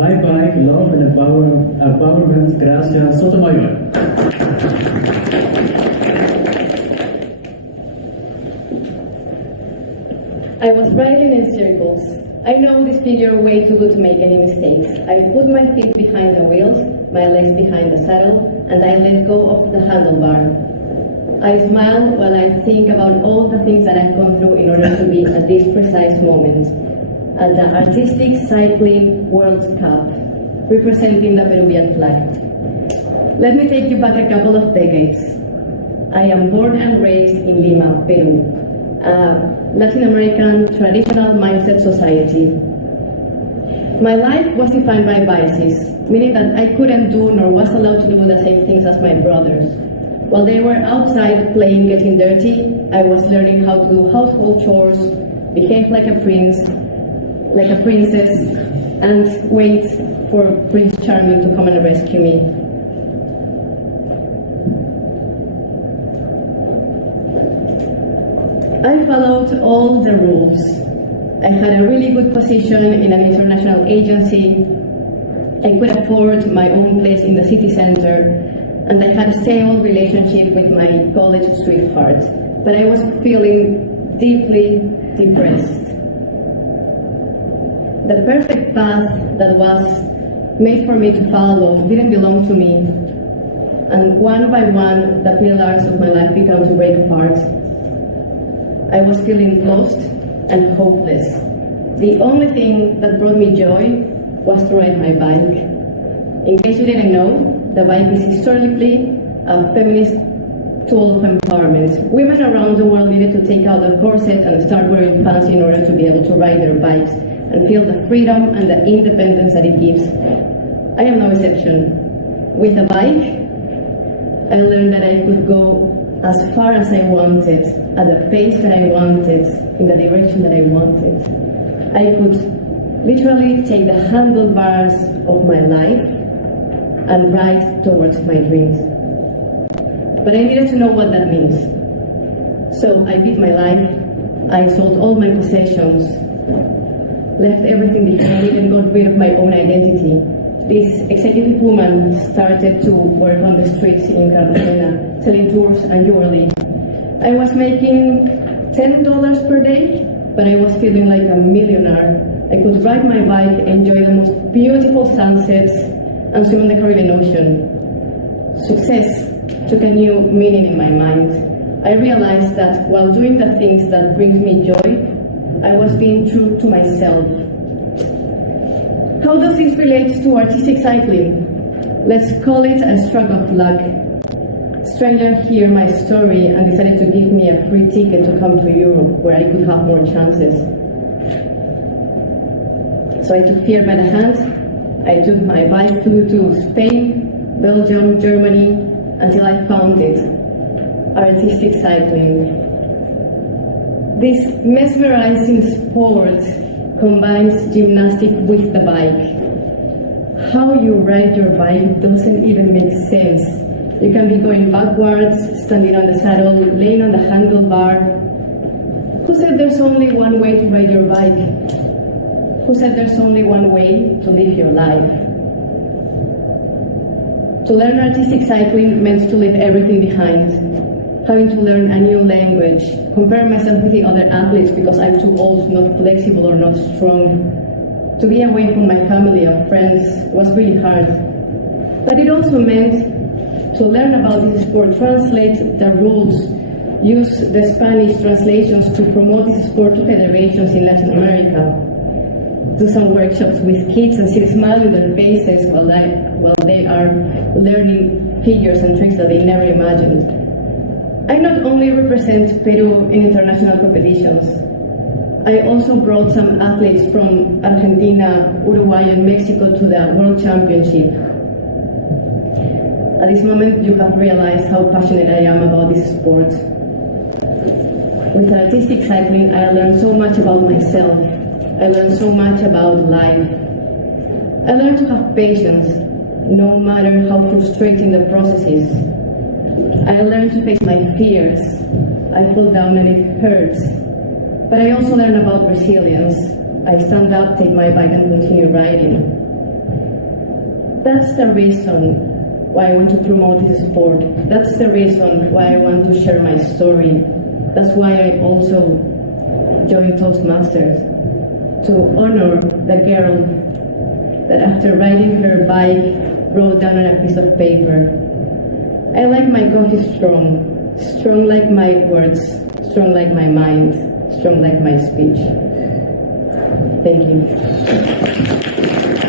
My bike, love and empowerment, Gracia Sotomayor. I was riding in circles. I know this figure way too good to make any mistakes. I put my feet behind the wheels, my legs behind the saddle, and I let go of the handlebar. I smile while I think about all the things that I've gone through in order to be at this precise moment, at the Artistic Cycling World Cup, representing the Peruvian flag. Let me take you back a couple of decades. I am born and raised in Lima, Peru, a Latin American traditional mindset society. My life was defined by biases, meaning that I couldn't do nor was allowed to do the same things as my brothers. While they were outside playing getting dirty, I was learning how to do household chores, behave like a princess, and wait for Prince Charming to come and rescue me. I followed all the rules. I had a really good position in an international agency. I could afford my own place in the city center, and I had a stable relationship with my college sweetheart. But I was feeling deeply depressed. The perfect path that was made for me to follow didn't belong to me. And one by one, the pillars of my life began to break apart. I was feeling lost and hopeless. The only thing that brought me joy was to ride my bike. In case you didn't know, the bike is historically a feminist tool of empowerment. Women around the world needed to take out the corset and start wearing pants in order to be able to ride their bikes and feel the freedom and the independence that it gives. I am no exception. With a bike, I learned that I could go as far as I wanted, at the pace that I wanted, in the direction that I wanted. I could literally take the handlebars of my life and ride towards my dreams. But I needed to know what that means. So I beat my life, I sold all my possessions, left everything behind and got rid of my own identity. This executive woman started to work on the streets in Cartagena, selling tours and jewelry. I was making $10 per day, but I was feeling like a millionaire. I could ride my bike, enjoy the most beautiful sunsets, and swim in the Caribbean Ocean. Success took a new meaning in my mind. I realized that while doing the things that bring me joy, I was being true to myself. How does this relate to artistic cycling? Let's call it a stroke of luck. Stranger heard my story and decided to give me a free ticket to come to Europe, where I could have more chances. So I took fear by the hand. I took my bike through to Spain, Belgium, Germany, until I found it, artistic cycling. This mesmerizing sport combines gymnastics with the bike. How you ride your bike doesn't even make sense. You can be going backwards, standing on the saddle, laying on the handlebar. Who said there's only one way to ride your bike? Who said there's only one way to live your life? To learn artistic cycling meant to leave everything behind. Having to learn a new language, compare myself with the other athletes because I'm too old, not flexible or not strong. To be away from my family or friends was really hard. But it also meant to learn about this sport, translate the rules, use the Spanish translations to promote this sport to federations in Latin America, do some workshops with kids and see the smile in their faces while they are learning figures and tricks that they never imagined. I not only represent Peru in international competitions, I also brought some athletes from Argentina, Uruguay and Mexico to the World Championship. At this moment, you have realized how passionate I am about this sport. With artistic cycling, I learned so much about myself. I learned so much about life. I learned to have patience, no matter how frustrating the process is. I learned to face my fears. I fall down and it hurts. But I also learned about resilience. I stand up, take my bike and continue riding. that's the reason why I want to promote this sport. That's the reason why I want to share my story. That's why I also joined Toastmasters, to honor the girl that after riding her bike wrote down on a piece of paper, "I like my coffee strong, strong like my words, strong like my mind, strong like my speech." Thank you.